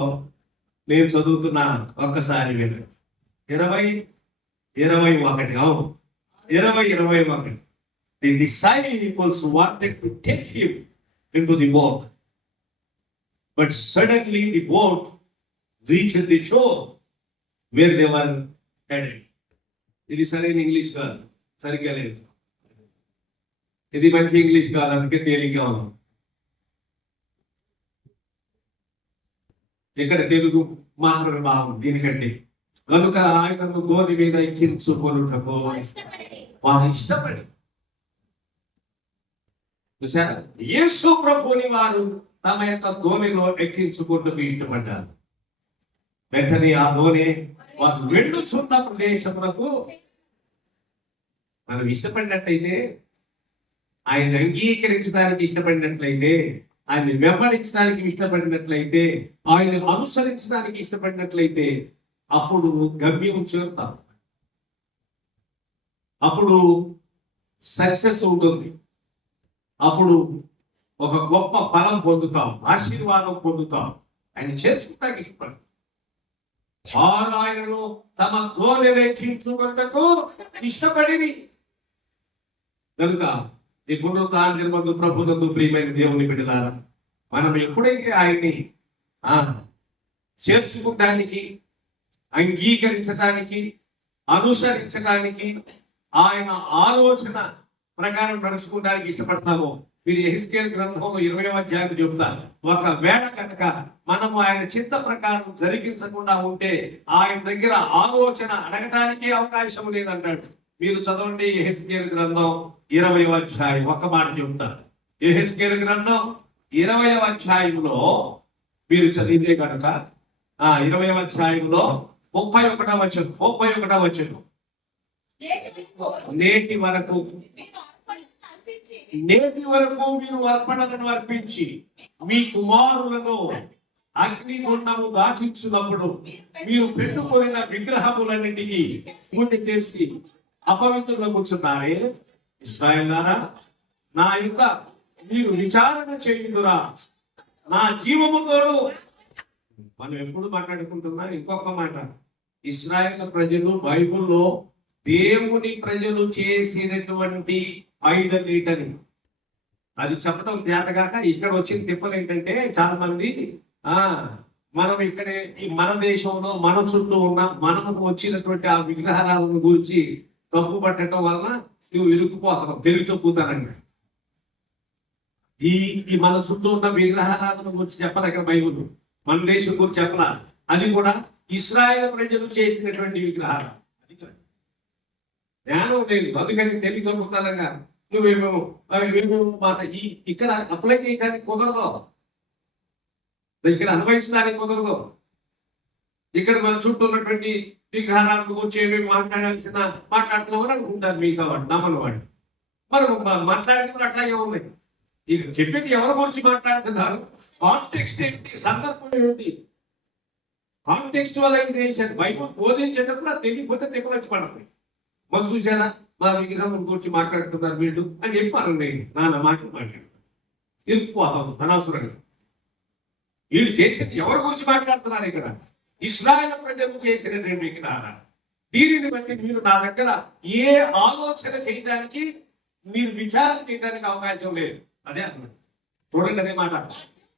నేను చదువుతున్నా, ఒక్కసారి విను. 21 అవును, 21. The disciples wanted to take him into the boat, but suddenly the boat reached the shore where they were headed. ఇది సరైన ఇంగ్లీష్ కాదు, సరిగ్గా లేదు. ఇది మంచి ఇంగ్లీష్ కాదు, అందుకే తేలిగ్గా ఉన్నాం. ఇక్కడ తెలుగు మాత్రమే బాగుంది దీనికంటే. కనుక ఆయనను దోణి మీద ఎక్కించుకొనుటకు వారు ఇష్టపడి, చూసారా, యేసు ప్రభుని వారు తమ యొక్క దోణిలో ఎక్కించుకుంటూ ఇష్టపడ్డారు. వెంటనే ఆ దోణి వారు వెళ్ళుచున్న ప్రదేశములకు, మనం ఇష్టపడినట్లయితే, ఆయన అంగీకరించడానికి ఇష్టపడినట్లయితే, ఆయన వెంబడించడానికి ఇష్టపడినట్లయితే, ఆయన అనుసరించడానికి ఇష్టపడినట్లయితే అప్పుడు గమ్యం చేరుతాం, అప్పుడు సక్సెస్ ఉంటుంది, అప్పుడు ఒక గొప్ప ఫలం పొందుతాం, ఆశీర్వాదం పొందుతాం. ఆయన చేర్చుకుంటానికి ఇష్టపడి వారు ఆయనను తమ దోణెలెక్కించుకొనుటకు ఇష్టపడిరి. కనుక ఈ పునరుత్థానమందు ప్రభునందు ప్రియమైన దేవుని బిడ్డలారా, మనం ఎప్పుడైతే ఆయన్ని చేర్చుకుంటానికి, అంగీకరించడానికి, అనుసరించడానికి, ఆయన ఆలోచన ప్రకారం నడుచుకోవడానికి ఇష్టపడతామో, మీరు యెహెజ్కేలు గ్రంథంలో 20వ అధ్యాయం చెబుతారు. ఒకవేళ కనుక మనము ఆయన చిత్త ప్రకారం జరిగించకుండా ఉంటే ఆయన దగ్గర ఆలోచన అడగటానికే అవకాశం లేదంటాడు. మీరు చదవండి యెహెజ్కేలు గ్రంథం 20వ అధ్యాయం, ఒక్క మాట చెబుతారు. యెహెజ్కేలు గ్రంథం 20వ అధ్యాయంలో మీరు చదివితే కనుక 20వ అధ్యాయంలో 31వ వచనం, నేటి వరకు మీరు అర్పణలను అర్పించి మీ కుమారులను అగ్నిగుండము దాటించినప్పుడు మీరు పెట్టుకున్న విగ్రహములన్నిటికీ పూర్తి చేసి అపవిత్రులు కూర్చున్నారే. ఇశ్రాయేలులారా, నా యొక్క మీరు విచారణ చేయుదురా, నా జీవముతోడు. మనం ఎప్పుడు మాట్లాడుకుంటున్నా ఇంకొక మాట, ఇశ్రాయేలు ప్రజలు బైబిల్లో దేవుని ప్రజలు చేసినటువంటి ఐడలిటరీ అది చెప్పడం చేతగాక ఇక్కడ వచ్చిన తిప్పలు ఏంటంటే, చాలా మంది మనం ఇక్కడే మన దేశంలో మన చుట్టూ ఉన్న మనకు వచ్చినటువంటి ఆ విగ్రహాలను గురించి తప్పు పట్టడం వలన నువ్వు ఇరుక్కుపోతావు, తెలివితోపోతానండి. ఈ మన చుట్టూ ఉన్న విగ్రహారాధన గురించి చెప్పాలి ఇక్కడ బైబుల్, మన దేశం గురించి చెప్పాల. అది కూడా ఇశ్రాయేలు ప్రజలు చేసినటువంటి విగ్రహాలు. అది జ్ఞానం లేదు, అందుకని తెలివితోపోతానంగా నువ్వేమో మాట ఇక్కడ అప్లై చేయడానికి కుదరదు, ఇక్కడ అన్వయించడానికి కుదరదు. ఇక్కడ మన చుట్టూ ఉన్నటువంటి విగ్రహాలను గురించి ఏమేమి మాట్లాడుతున్నామని అనుకుంటారు మిగతా వాడు, నమ్మని వాడు. మరి మాట్లాడేది కూడా అట్లాగే ఉన్నాయి. ఇది చెప్పేది ఎవరి గురించి మాట్లాడుతున్నారు, కాంటెక్స్ట్ ఏంటి, సందర్భం ఏంటి, కాంటెక్స్చువలైజేషన్ బైబుల్ బోధించేటప్పుడు అది తెలియకపోతే తెప్పలచ్చి పడదు. మరి చూసారా మా విగ్రహం గురించి మాట్లాడుతున్నారు వీళ్ళు అని చెప్పాను. నేను నాన్న మాట్లాడుతాను ఇరుక్కుపోతాం అనవసరంగా. వీళ్ళు చేసింది ఎవరి గురించి మాట్లాడుతున్నారు ఇక్కడ? ఇశ్రాయేలు ప్రజలు చేసిన రెండు విగ్రహాలు. దీనిని బట్టి మీరు నా దగ్గర ఏ ఆలోచన చేయడానికి, మీరు విచారణ చేయడానికి అవకాశం లేదు. అదే అన్నమాట. చూడండి అదే మాట,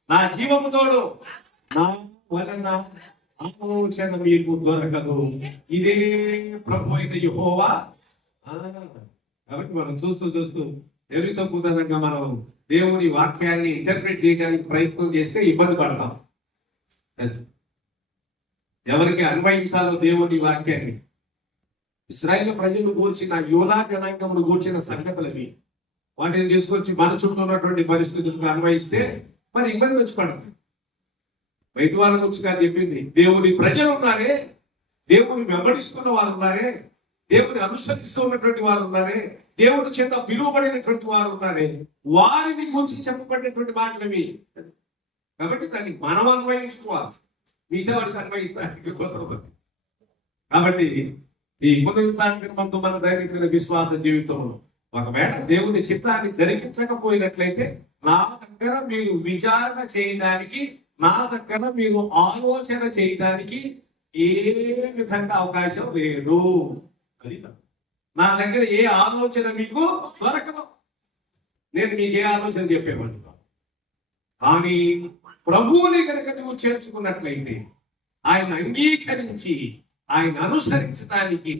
నా జీవము తోడు నా వలన ఆలోచన మీకు దొరకదు, ఇదే ప్రభు అయిన యెహోవా. కాబట్టి మనం చూస్తూ ఎవరితో కుదరంగా మనం దేవుని వాక్యాన్ని ఇంటర్ప్రిట్ చేయడానికి ప్రయత్నం చేస్తే ఇబ్బంది పడతాం. ఎవరికి అన్వయించాలో దేవుని వాక్యాన్ని. ఇశ్రాయేలు ప్రజలు కూర్చిన, యోధా జనాంగములు కూర్చిన సంగతులవి వాటిని తీసుకొచ్చి మన చుట్టూ ఉన్నటువంటి పరిస్థితులకు అన్వయిస్తే మరి ఇబ్బంది వచ్చి పడుతుంది. బయట వాళ్ళ గురించి కాదు చెప్పింది, దేవుని ప్రజలు ఉన్నారే, దేవుని వెంబడిస్తున్న వారు ఉన్నారే, దేవుని అనుసరిస్తూ ఉన్నటువంటి వారు ఉన్నారే, దేవుని చేత పిలువబడినటువంటి వారు ఉన్నారే, వారిని గురించి చెప్పబడినటువంటి మాటలవి. కాబట్టి దాన్ని మనం అన్వయించుకోవాలి, మిగతా వాడికి అన్వయిస్తానికి కుదరదు. కాబట్టి ఈ పునరుత్థానమందు మన దైనిక విశ్వాస జీవితంలో ఒకవేళ దేవుని చిత్తాన్ని జరిగించకపోయినట్లయితే నా దగ్గర మీరు విచారణ చేయడానికి, నా దగ్గర మీరు ఆలోచన చేయడానికి ఏ విధంగా అవకాశం లేదు. అది నా దగ్గర ఏ ఆలోచన మీకు దొరకదు. నేను మీకు ఏ ఆలోచన చెప్పేవాడిని. కానీ ప్రభువుని కనుక నువ్వు చేర్చుకున్నట్లయితే, ఆయన అంగీకరించి ఆయన అనుసరించడానికి,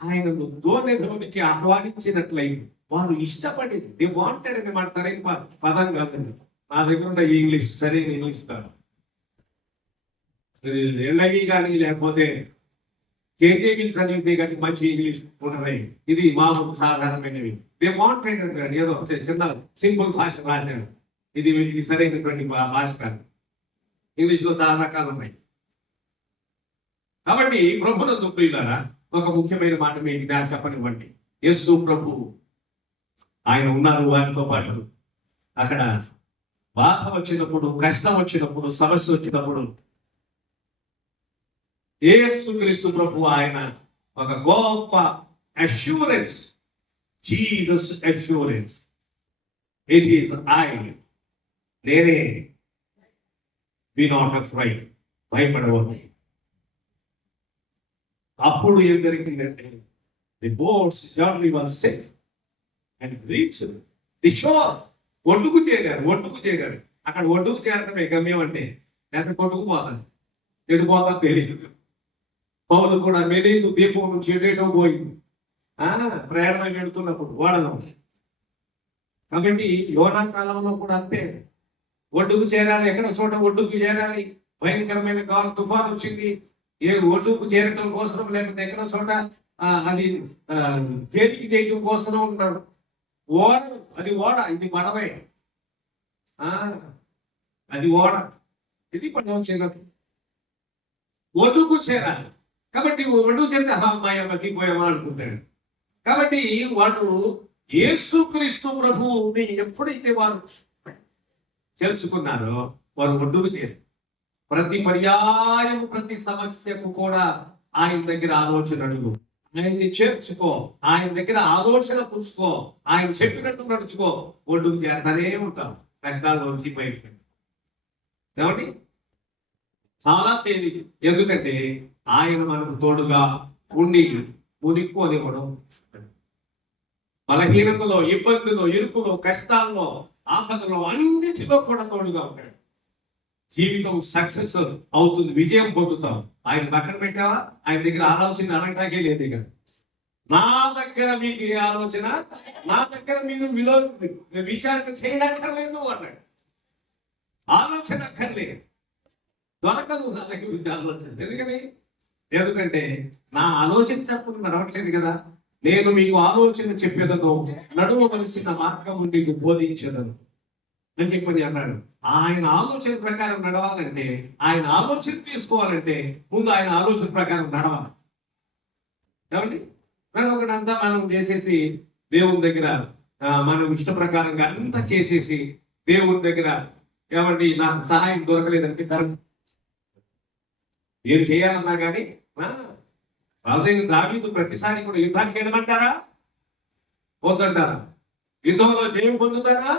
ఆయనను దోనెలోనికి ఆహ్వానించినట్లయితే వారు ఇష్టపడేది, దే వాంటెడ్ అనే మాట సరైన పదం కాదండి. నా దగ్గర ఉన్న ఇంగ్లీష్ సరైన ఇంగ్లీష్ కాదు. ఎన్ఐవి కానీ లేకపోతే కేజీబీ చదివితే కానీ మంచి ఇంగ్లీష్ ఉండదు. ఇది మామూలు సాధారణమైనవి. దే వాంటెడ్ అంటాడు, ఏదో చిన్న సింపుల్ భాష రాశాడు. ఇది సరైనటువంటి భాష కాదు. ఇంగ్లీష్ లో చాలా రకాలు ఉన్నాయి. కాబట్టి ప్రభునందు ప్రియులారా, ఒక ముఖ్యమైన మాట మీకు చెప్పనివ్వండి. యేసు ప్రభు ఆయన ఉన్నారు, వారితో పాటు అక్కడ బాధ వచ్చినప్పుడు, కష్టం వచ్చినప్పుడు, సమస్య వచ్చినప్పుడు యేసుక్రీస్తు ప్రభు ఆయన ఒక గొప్ప assurance, Jesus assurance, it is I, నేనే, బి నాట్ అఫ్రైడ్, భయపడవద్దు. అప్పుడు ఏం జరిగిందంటే, the boat's journey was safe and reached the shore. ఒడ్డుకు చేరారు. అక్కడ ఒడ్డుకు చేరటమే గమ్యం అంటే, లేకపోతే కొట్టుకుపోతాను, ఎడిపోతా తెలియదు. పౌలు కూడా మెలీదు దీపం నుంచి ఎటేటో పోయింది ప్రయాణం వెళుతున్నప్పుడు ఓడదాం. కాబట్టి యోనా కాలంలో కూడా అంతే, ఒడ్డుకు చేరాలి, ఎక్కడ చోట ఒడ్డుకు చేరాలి. భయంకరమైన గాలి తుఫాన్ వచ్చింది, ఏ ఒడ్డుకు చేరటం కోసం, లేకపోతే ఎక్కడ చోట అది తేలికి చేయటం కోసం ఉంటారు. ఓడ, అది ఓడ, ఇది పడవే. అది ఓడ, ఇది పడవ చేరాలి, ఒడ్డుకు చేరాలి. కాబట్టి ఒడ్డుకు చేరితే అమ్మాయి మగ్గిపోయామా అనుకుంటాడు. కాబట్టి వాడు యేసుక్రీస్తు ప్రభువుని ఎప్పుడైతే వారు తెలుసుకున్నారో వారు ఒడ్డుకు చేరు. ప్రతి పర్యాయం, ప్రతి సమస్యకు కూడా ఆయన దగ్గర ఆలోచన అడుగు, ఆయన్ని చేర్చుకో, ఆయన దగ్గర ఆలోచన పుచ్చుకో, ఆయన చెప్పినట్టు నడుచుకో, ఒడ్డుకు చేరతానే ఉంటాం. కష్టాలు వచ్చి బయటకు ఏమండి చాలా తేలిక. ఎందుకంటే ఆయన మనకు తోడుగా ఉండి ఉనిక్కోనివ్వడం. బలహీనతలో, ఇబ్బందులో, ఇరుకులో, కష్టాల్లో, ఆపదలో, అన్నిటిలో కూడా తోడుగా ఉంటాడు. జీవితం సక్సెస్ అవుతుంది, విజయం పొందుతాం. ఆయన పక్కన పెట్టావా, ఆయన దగ్గర ఆలోచన అడగటాకే లేదు. ఇక నా దగ్గర మీకు ఏ ఆలోచన, నా దగ్గర మీరు విచారణ చేయనక్కర్లేదు అన్నాడు. ఆలోచన అక్కర్లేదు, దొరకదు నా దగ్గర ఆలోచన. ఎందుకంటే నా ఆలోచన చెప్పడం నడవట్లేదు కదా. నేను మీకు ఆలోచన చెప్పేదను, నడవవలసిన మార్గం మీకు బోధించేదను అని చెప్పని అన్నాడు. ఆయన ఆలోచన ప్రకారం నడవాలంటే, ఆయన ఆలోచన తీసుకోవాలంటే ముందు ఆయన ఆలోచన ప్రకారం నడవాలి. ఏమండి ఒకటంతా మనం చేసేసి దేవుని దగ్గర మనం ఇష్ట ప్రకారంగా అంతా చేసేసి దేవుని దగ్గర ఏమండి నాకు సహాయం దొరకలేదంటే ఏం చేయాలన్నా కానీ రాజైన దావీదు ప్రతిసారి కూడా యుద్ధానికి వెళ్ళమంటారా, వద్దంటారా? యుద్ధంలో జయం పొందుతానా,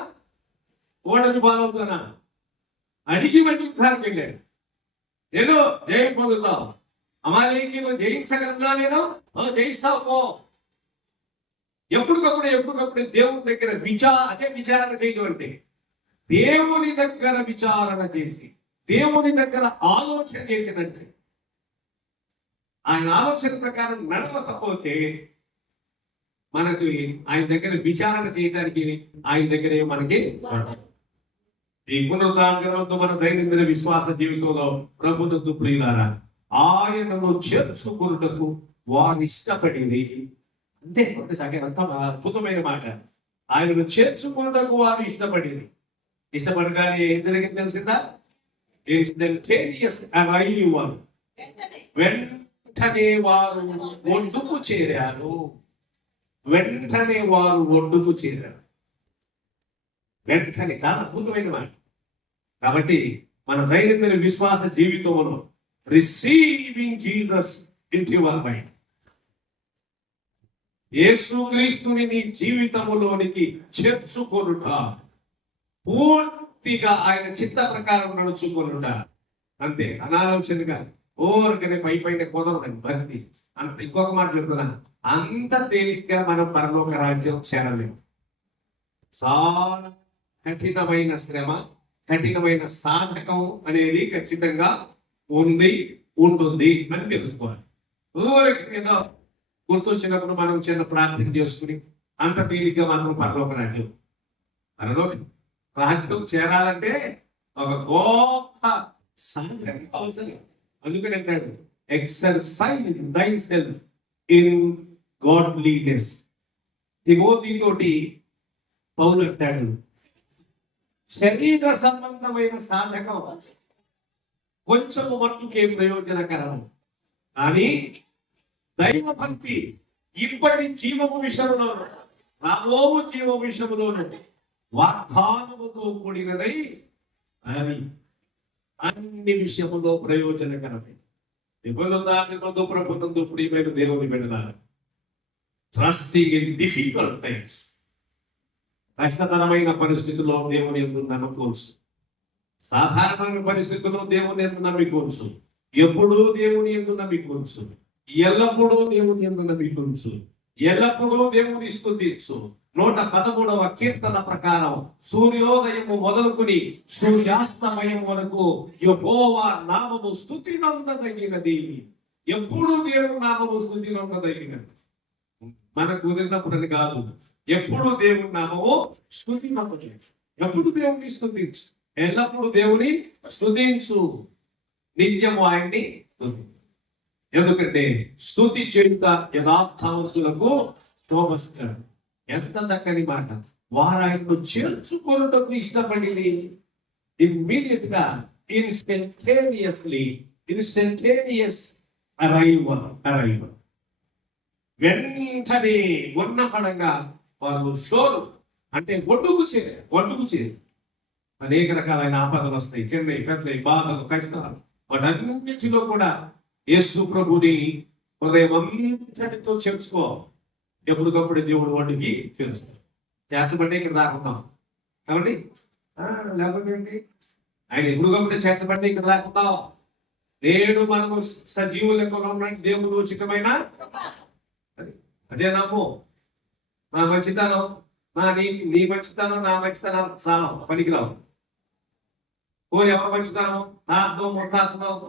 ఓటమి పాలవుతానా? అడిగి మళ్ళీ యుద్ధానికి వెళ్ళాడు. ఏదో జయం పొందుతావు, అమాలేకీయులు జయించగలనా నేను? జయిస్తావు. ఎప్పటికప్పుడు దేవుని దగ్గర విచారణ చేయడం అంటే దేవుని దగ్గర విచారణ చేసి దేవుని దగ్గర ఆలోచన చేసినట్టు ఆయన ఆలోచన ప్రకారం నడవకపోతే మనకి ఆయన దగ్గర విచారణ చేయడానికి ఆయన దగ్గర మనకి ఈ పునరుద్ధానంతో మన దైనందిన విశ్వాస జీవితంలో ప్రభునందు ప్రియులారా ఆయనను చేర్చుకున్నటకు వారు ఇష్టపడింది. అంతే, అంత అద్భుతమైన మాట. ఆయనను చేర్చుకున్నటకు వారు ఇష్టపడింది. ఇష్టపడగానే ఏం జరిగింది తెలిసిందా? వెంటనే వారు ఒడ్డుకు చేరారు. వెంటనే చాలా అద్భుతమైన మాట. కాబట్టి మన దైనందిన విశ్వాస జీవితంలో receiving Jesus into your mind, యేసుక్రీస్తుని నీ జీవితంలోనికి చేర్చుకొనుట, పూర్తిగా ఆయన చిత్త ప్రకారం నడుచుకొనుట. అంతే, అనాలోచనగా ఓరికనే పైన కుదరదండి భక్తి. అంత ఇంకొక మాట చెప్తున్నాను, అంత తేలిగ్గా మనం పరలోక రాజ్యం చేరలేము. చాలా కఠినమైన శ్రమ, కఠినమైన సాధకం అనేది ఖచ్చితంగా ఉంటుంది అని తెలుసుకోవాలి. ఊరికి ఏదో గుర్తొచ్చినప్పుడు మనం చిన్న ప్రార్థన చేసుకుని అంత తేలిగ్గా మనం పరలోక రాజ్యం చేరాలంటే ఒక గొప్ప సాధన అవసరం. అందుకని అంటాడు, ఎక్సర్సైజ్ దై సెల్ఫ్ ఇన్ గాడ్లీనెస్. తిమోతి తోటి పౌలు అంటాడు, శరీర సంబంధమైన సాధకం కొంచెము మట్టుకే ప్రయోజనకరం, కానీ దైవ భక్తి ఇప్పటి జీవము విషయంలోను రాబోవు జీవ విషయంలోను వాగ్దానముతో కూడినదై అని అన్ని విషయములో ప్రయోజనకరమే. నిపుణులందు ప్రభుత్వంతో ప్రియమైన దేవుని బిడ్డలారా, ట్రస్టింగ్ ఇన్ డిఫికల్ట్ టైమ్స్, కష్టతరమైన పరిస్థితుల్లో దేవుని యందు నమ్ముకోవచ్చు. సాధారణమైన పరిస్థితుల్లో దేవుని యందు నమ్ముకోవచ్చు. ఎప్పుడూ దేవుని యందు నమ్ముకోవచ్చు. ఎల్లప్పుడూ దేవుని యందు నమ్ముకోవచ్చు. ఎల్లప్పుడూ దేవుని స్తుతించు. 113వ కీర్తన ప్రకారం సూర్యోదయము మొదలుకుని సూర్యాస్తమయం వరకు యెహోవా నామము స్తుతినందదగినది. ఎప్పుడు దేవుని నామము స్తుతినందదగినది. మనకు కుదిరినప్పుడు అని కాదు, ఎప్పుడు దేవుని నామము స్తుతినందది. ఎప్పుడు దేవుని స్తుతించు, ఎల్లప్పుడు దేవుని స్తుతించు, నిత్యము ఆయన్ని స్తుతించు. ఎందుకంటే స్తుతి చేయుట యథార్థవంతులకు శోభస్కరం. ఎంత చక్కని మాట. వారు ఆయన్ను చేర్చుకొనుటకు ఇష్టపడింది. ఇమ్మీడియట్ గా ఇన్స్టంటేనియస్ అరైవల్. వెంటనే ఉన్న పడంగా వారు షోరు అంటే ఒడ్డుకు చేరు. అనేక రకాలైన ఆపదలు వస్తాయి, చిన్నవి పెద్దవి, బాధలు, కష్టాలు. వాటన్నిటిలో కూడా యేసు ప్రభుని హృదయం అంతటితో చేర్చుకో. ఎప్పటికప్పుడు దేవుడు వాడికి చేరుస్తాడు. చేర్చబడ్డే ఇక్కడ దాకున్నాం కాబట్టి లేకపోతే ఏంటి, ఆయన ఎప్పటికప్పుడు చేర్చబడ్డే ఇక్కడ దాకున్నాం. నేడు మనము సజీవుల లెక్కలో ఉన్న దేవుడు ఉచితమైన అదే నమ్ము. నా మంచితనం, నీ మంచితనం, నా మంచితనం చాలా పనికిరావు. ఎవరు మంచితనం, నా అర్థం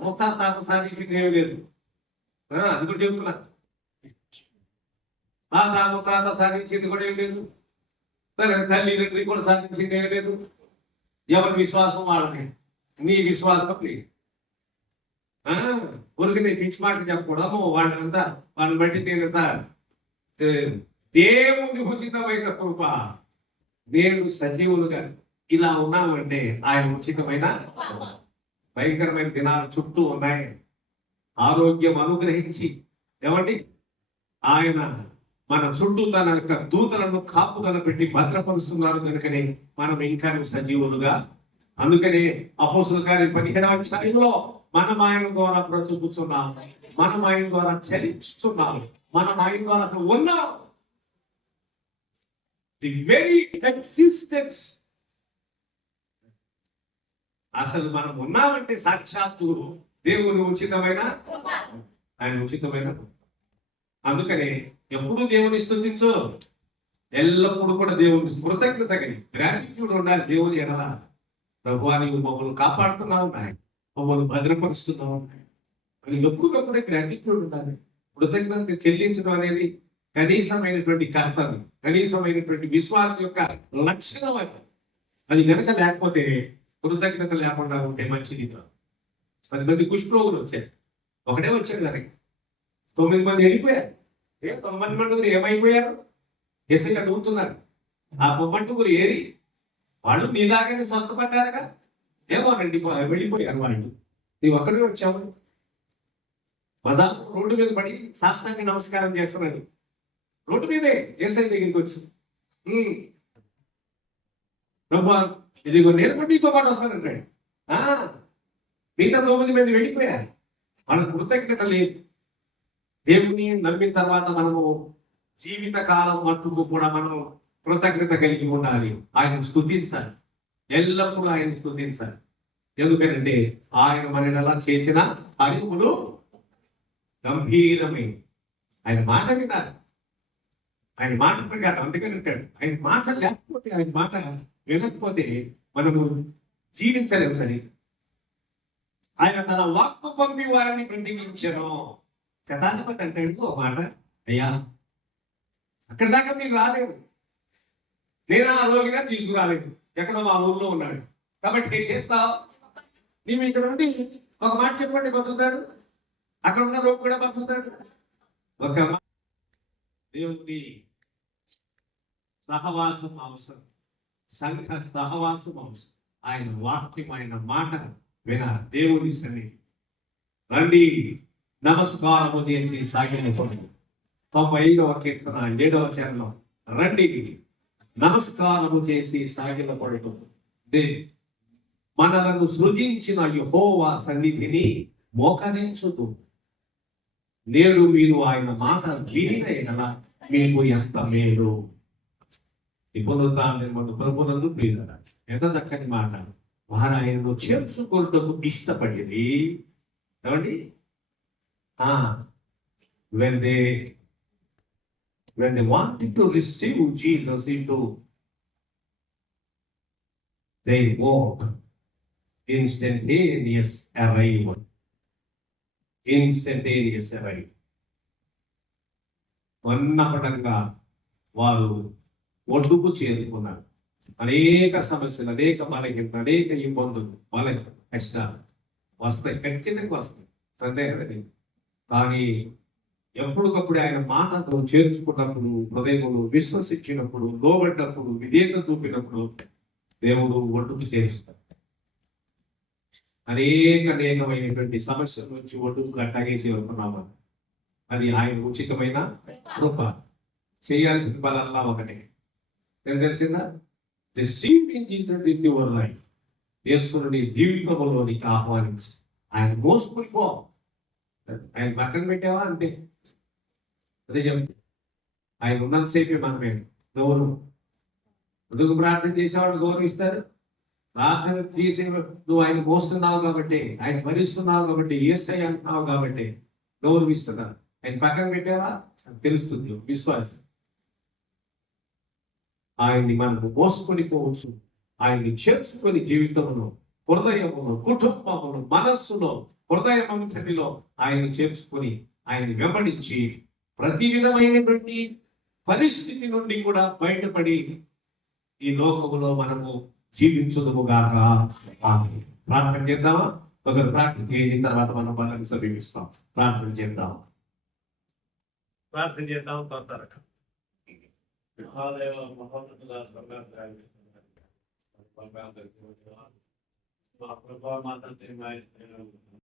ముత్తాత సాధించింది ఏమి లేదు. అది కూడా చెబుతున్నా, ముత్తాత సాధించింది కూడా ఏం లేదు. తల్లిదండ్రి కూడా సాధించింది ఏం లేదు. ఎవరి విశ్వాసం వాళ్ళని, నీ విశ్వాసం లేదు. ఊరికి పిచ్చి మాటలు చెప్పకూడదు. వాళ్ళని బట్టి నేనంతా దేవుని ఉచితమైన కృప. నేను సజీవులుగా ఇలా ఉన్నామంటే ఆయన ఉచితమైన భయంకరమైన దినాలు చుట్టూ ఉన్నాయి. ఆరోగ్యం అనుగ్రహించి ఏమండి ఆయన మన చుట్టూ తన యొక్క దూతలను కాపుదల పెట్టి భద్రపరుస్తున్నారు. కనుకనే మనం ఇంకా సజీవులుగా. అందుకనే అపోస్తుల కార్యం 17వ అధ్యాయంలో మనం ఆయన ద్వారా బ్రతుకుతున్నాం, మనం ఆయన ద్వారా చలించుతున్నాం, మనం ఆయన ద్వారా అసలు ఉన్నాం. ది వెరీ ఎగ్జిస్టెన్స్, అసలు మనం ఉన్నామంటే సాక్షాత్తు దేవుని ఉచితమైన, ఆయన ఉచితమైన. అందుకని ఎప్పుడు దేవుని స్తుతించు, ఎల్లప్పుడూ కూడా దేవుని కృతజ్ఞత కలిగి గ్రాటిట్యూడ్ ఉండాలి దేవుని ఎడల. ప్రభువా నీవు మమ్మల్ని కాపాడుతున్నావు, మమ్మల్ని భద్రపరుస్తున్నావు అని ఎప్పటికప్పుడే గ్రాటిట్యూడ్ ఉండాలి. కృతజ్ఞత చెల్లించడం అనేది కనీసమైనటువంటి కర్తవ్యం, కనీసమైనటువంటి విశ్వాసం యొక్క లక్షణం. అది కనుక లేకపోతే, కృతజ్ఞత లేకుండా ఉంటే మంచిది కాదు. 10 మంది కుష్ఠరోగులు వచ్చారు, ఒకటే వచ్చాడు దానికి, 9 మంది వెళ్ళిపోయారు. 9 మంది ఏమైపోయారు? యేసయ్య అడుగుతున్నాడు, ఆ 9 ఏరి? వాళ్ళు నీలాగానే స్వస్థపడ్డారుగా. ఏమోనండి వెళ్ళిపోయారు వాళ్ళు, నీవు ఒక్కడే వచ్చావు. బజార్ రోడ్డు మీద పడి సాష్టాంగ నమస్కారం చేస్తున్నాడు, రోడ్డు మీదే యేసయ్య దగ్గరికి వచ్చి, ప్రభువా ఇదిగో నేను నీతో పాటు వస్తానంటాడు. మిగతా 9 మంది వెళ్ళిపోయారు, వాళ్ళ కృతజ్ఞత లేదు. దేవుని నమ్మిన తర్వాత మనము జీవిత కాలం మట్టుకు కూడా మనం కృతజ్ఞత కలిగి ఉండాలి. ఆయన స్తుతించాలి, ఎల్లప్పుడూ ఆయన స్తుతించాలి. ఎందుకంటే ఆయన మనలా చేసిన కార్యములు గంభీరమైన. ఆయన మాట వినాలి, ఆయన మాట ప్రకారం. అందుకని అంటాడు, ఆయన మాట లేకపోతే, ఆయన మాట వినకపోతే మనము జీవించలేము. సరే, ఆయన తన వాక్కు పంపి వారిని బ్రతికించను. శతాధిపతి అంటాడు ఒక మాట, అయ్యా అక్కడి దాకా మీరు రాలేదు, నేను ఆ రోగిగా తీసుకురాలేదు, ఎక్కడో మా ఊర్లో ఉన్నాడు, కాబట్టి ఏం చేస్తావు? నీవు ఇక్కడ ఉండి ఒక మాట చెప్పండి, బతుకుతాడు. అక్కడ ఉన్న రోగి కూడా బతుకుతాడు. ఒక దేవుని సహవాసం అవసరం, సంఘ సహవాసం అవసరం. ఆయన వాక్యం, ఆయన మాట వినాలి. దేవుని సన్నిధి రండి, నమస్కారము చేసి సాగినప్పుడు 95వ కీర్తన 7వ చరణం, రండి నమస్కారము చేసి సాగిలపడుతూ మనలను సృజించిన యెహోవా సన్నిధిని మోకరించుతూ, నేడు మీరు ఆయన మాట వినిన ఎడల మీకు ఎంత మేలు. ఇప్పుడు ప్రభునందు ప్రియుల, ఎంత చక్కని మాట. వారు ఆయనను చేర్చుకోవటకు ఇష్టపడేది. ఏమండి? when they wanted to receive Jesus into their walk, instantaneous arrival. వన్నపడంగా వారు ఒడ్డుకు చేరుకున్నారు. అనేక సమస్యలు, అనేక బలహీనతలు, అనేక ఇబ్బందులు, కష్టాలు వస్తాయి, ఖచ్చితంగా వస్తాయి, సందేహం లేదు. కానీ ఎప్పటికప్పుడు ఆయన మాటతో చేర్చుకున్నప్పుడు, హృదయములు విశ్వసించినప్పుడు, లోబడ్డప్పుడు, విధేయత చూపినప్పుడు దేవుడు ఒడ్డుకు చేరుస్తాడు. అనేకమైనటువంటి సమస్యల నుంచి ఒడ్డుకు అట్టాగే చేరుకున్నాము. అది ఆయన ఉచితమైన కృప. చేయాల్సిన బలల్లా ఒకటే, తెలిసిందా? Receiving Jesus in your life. యేసుని జీవితంలోనికి ఆహ్వానించి ఆయన మోసుకునిపో. ఆయన పక్కన పెట్టావా అంతే. అదే చెప్పి ఆయన ఉన్నంతసేపే మనమే గౌరవం. ఎందుకు ప్రార్థన చేసేవాళ్ళు గౌరవిస్తారు? ప్రార్థన చేసే నువ్వు ఆయన మోస్తున్నావు కాబట్టి, ఆయన భరిస్తున్నావు కాబట్టి, యేసయ్య అంటున్నావు కాబట్టి గౌరవిస్తున్నారు. ఆయన పక్కన పెట్టావా తెలుస్తుంది విశ్వాసం. ఆయన్ని మనకు మోసుకొని పోవచ్చు. ఆయన్ని చేర్చుకొని జీవితంలో, హృదయములో, కుటుంబంలో, మనస్సులో, హృదయమంతటిలో ఆయన చేర్చుకొని ఆయన వెంబడించి ప్రతి విధమైనటువంటి పరిస్థితి నుండి కూడా బయటపడి ఈ లోకములో మనము జీవించుదుముగాక. ప్రార్థన చేద్దామా? ఒకరు ప్రార్థన చేయండి, తర్వాత మనం బలాన్ని సమీపిస్తాం. ప్రార్థన చేద్దాం. తొందరగా మా ప్రభావ మాత్రం